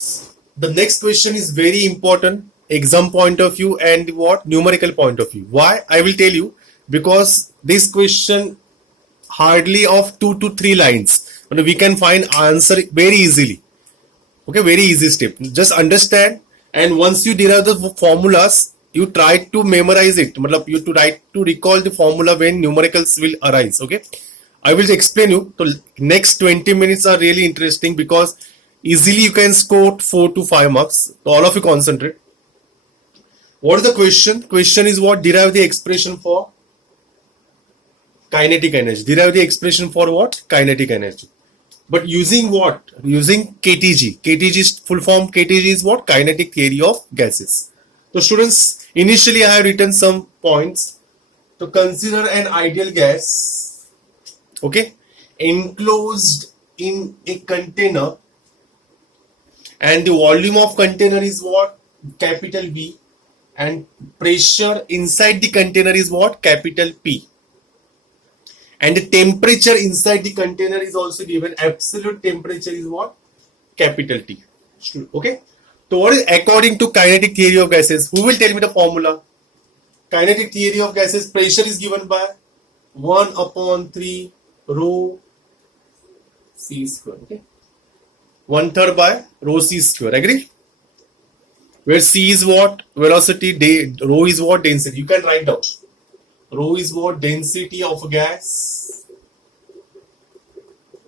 The next question is very important, exam point of view and what numerical point of view. Why? I will tell you, because this question hardly of 2 to 3 lines, and we can find answer very easily. Okay, very easy step. Just understand, and once you derive the formulas, you try to memorize it. Matlab you to try to recall the formula when numericals will arise. Okay, I will explain you. So next 20 minutes are really interesting because easily you can score 4 to 5 marks. So all of you concentrate. What is the question? Question is what? Derive the expression for kinetic energy. Derive the expression for what? Kinetic energy. But using what? Using KTG. KTG's full form KTG is what? Kinetic theory of gases. So students, initially I have written some points. To consider an ideal gas, okay, enclosed in a container, and the volume of container is what? Capital V, and pressure inside the container is what? Capital P. And the temperature inside the container is also given. Absolute temperature is what? Capital T. Okay. So what is according to kinetic theory of gases? Who will tell me the formula? Kinetic theory of gases, pressure is given by 1 upon 3 rho c square. Okay. 1/3 by rho c square. Agree? Where c is what? Velocity. Rho is what? Density. You can write down. Rho is what? Density of a gas.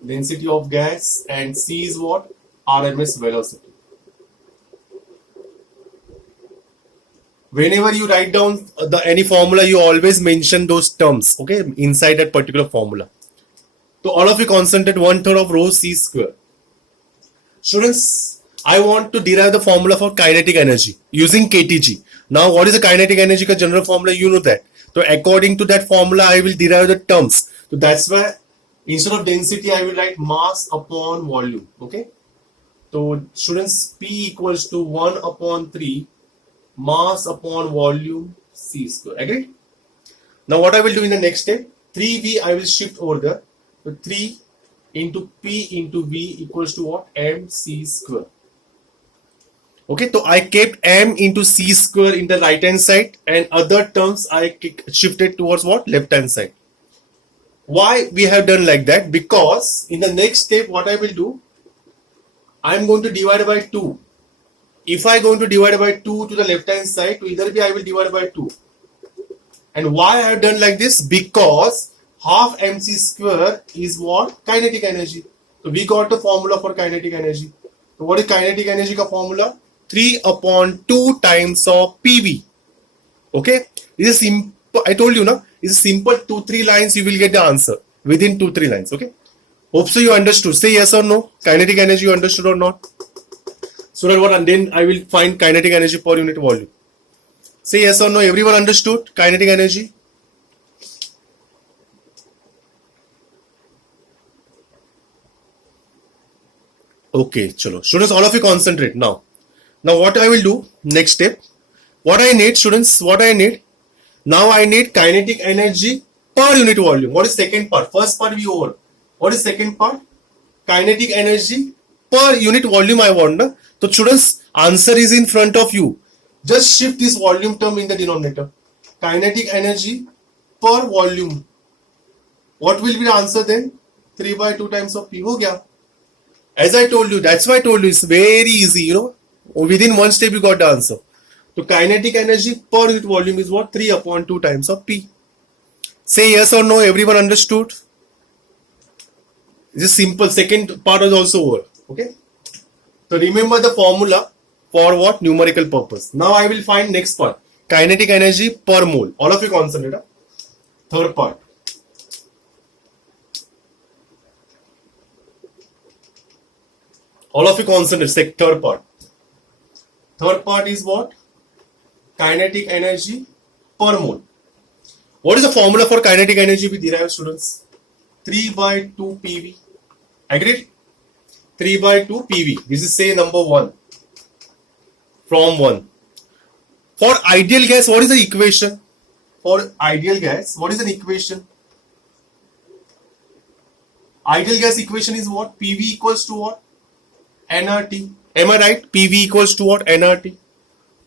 Density of gas, and c is what? RMS velocity. Whenever you write down any formula, you always mention those terms, okay, inside that particular formula. So all of you concentrate 1/3 of rho c square. Students, I want to derive the formula for kinetic energy using KTG. Now, what is the kinetic energy ka general formula? You know that. So according to that formula, I will derive the terms. So that's why instead of density, I will write mass upon volume. Okay. So students, P equals to 1 upon 3 mass upon volume c square. Agree? Now what I will do in the next step, 3V I will shift over there. So 3 into P into V equals to what? MC square. Okay, so I kept M into C square in the right hand side, and other terms I shifted towards what? Left hand side. Why we have done like that? Because in the next step, what I will do, I am going to divide by 2. If I going to divide by 2 to the left hand side, to either be I will divide by 2. And why I have done like this? Because half mc square is what? Kinetic energy. So we got the formula for kinetic energy. So what is kinetic energy ka formula? 3 upon 2 times of PV. Okay? This is simple. I told you, no? It's simple 2-3 lines. You will get the answer within 2-3 lines. Okay? Hope so you understood. Say yes or no. Kinetic energy you understood or not? So that what, and then I will find kinetic energy per unit volume. Say yes or no. Everyone understood kinetic energy? Okay, chalo. Students, all of you concentrate now. Now what I will do, next step, what I need, students, what I need, now I need kinetic energy per unit volume. What is second part? First part we over. What is second part? Kinetic energy per unit volume I want. Na? So students, answer is in front of you. Just shift this volume term in the denominator. Kinetic energy per volume. What will be the answer then? 3 by 2 times of P. Ho gaya. As I told you, that's why I told you, it's very easy, you know. Within one step you got the answer. So kinetic energy per unit volume is what? 3 upon 2 times of P. Say yes or no, everyone understood? This is simple. Second part is also over. Okay. So remember the formula for what? Numerical purpose. Now I will find next part. Kinetic energy per mole. All of you concentrate. Third part. All of you concentrate. Third part. Third part is what? Kinetic energy per mole. What is the formula for kinetic energy we derive, students? 3 by 2 PV. Agreed? 3 by 2 PV. This is say number 1. From 1. For ideal gas, what is the equation? For ideal gas, what is an equation? Ideal gas equation is what? PV equals to what? nRT. Am I right? PV equals to what? nRT.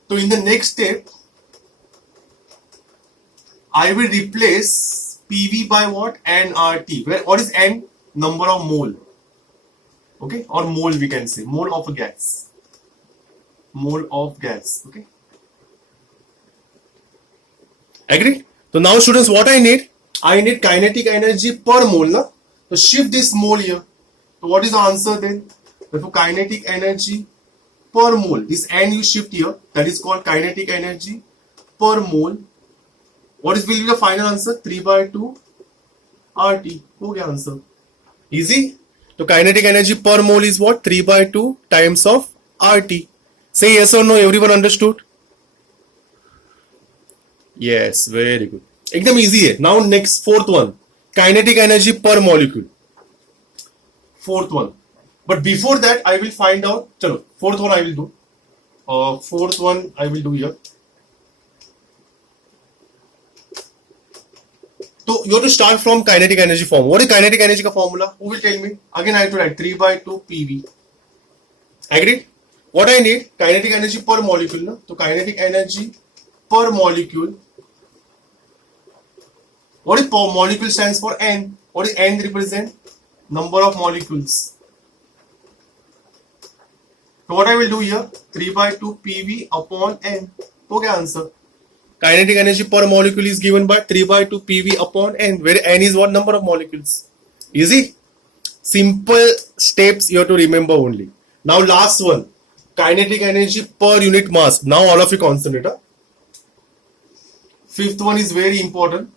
So in the next step, I will replace PV by what? nRT. Where what is N? Number of mole. Okay, or mole we can say. Mole of a gas. Mole of gas. Okay. Agreed? So now students, what I need? I need kinetic energy per mole. Na? So shift this mole here. So what is the answer then? Therefore kinetic energy per mole. This N you shift here. That is called kinetic energy per mole. What is will be the final answer? 3 by 2 RT. Okay, answer. Easy. So kinetic energy per mole is what? 3 by 2 times of RT. Say yes or no. Everyone understood? Yes, very good. एकदम easy है. Now next fourth one. Kinetic energy per molecule. Fourth one. But before that, I will find out. चलो, fourth one I will do. Fourth one I will do here. So you have to start from kinetic energy form. What is kinetic energy का formula? Who will tell me? Again I have to write 3 by 2 PV. Agreed? What I need? Kinetic energy per molecule. Na? So kinetic energy per molecule. What is molecule stands for? N. What is N represent? Number of molecules. So what I will do here? 3 by 2 PV upon N. Okay, answer. Kinetic energy per molecule is given by 3 by 2 PV upon N, where N is what number of molecules. Easy? Simple steps you have to remember only. Now last one. Kinetic energy per unit mass. Now all of you concentrate. Huh? Fifth one is very important.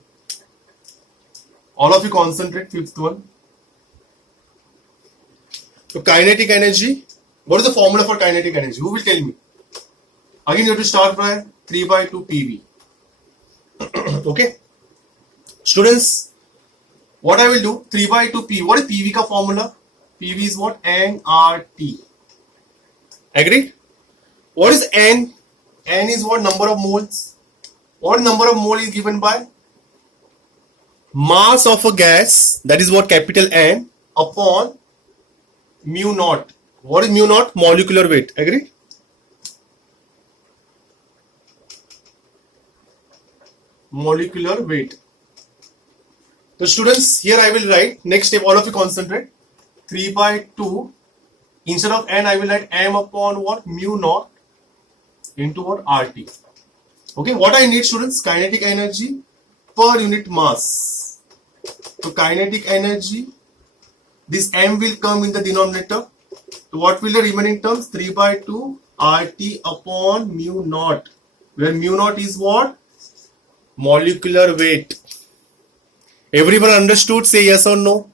All of you concentrate. Fifth one. So kinetic energy. What is the formula for kinetic energy? Who will tell me? Again you have to start by 3 by 2 PV. Okay. Students, what I will do? 3 by 2 PV. What is PV ka formula? PV is what? nRT. Agreed? What is N? N is what? Number of moles. What number of mole is given by? Mass of a gas, that is what? Capital N upon mu naught. What is mu naught? Molecular weight. Agreed? Molecular weight. So students, here I will write, next step, all of you concentrate, 3 by 2, instead of N I will write M upon what? Mu naught into what? RT. Okay, what I need students? Kinetic energy per unit mass. So kinetic energy, this M will come in the denominator. So what will the remaining terms? 3 by 2 RT upon mu naught, where mu naught is what? Molecular weight. Everyone understood? Say yes or no.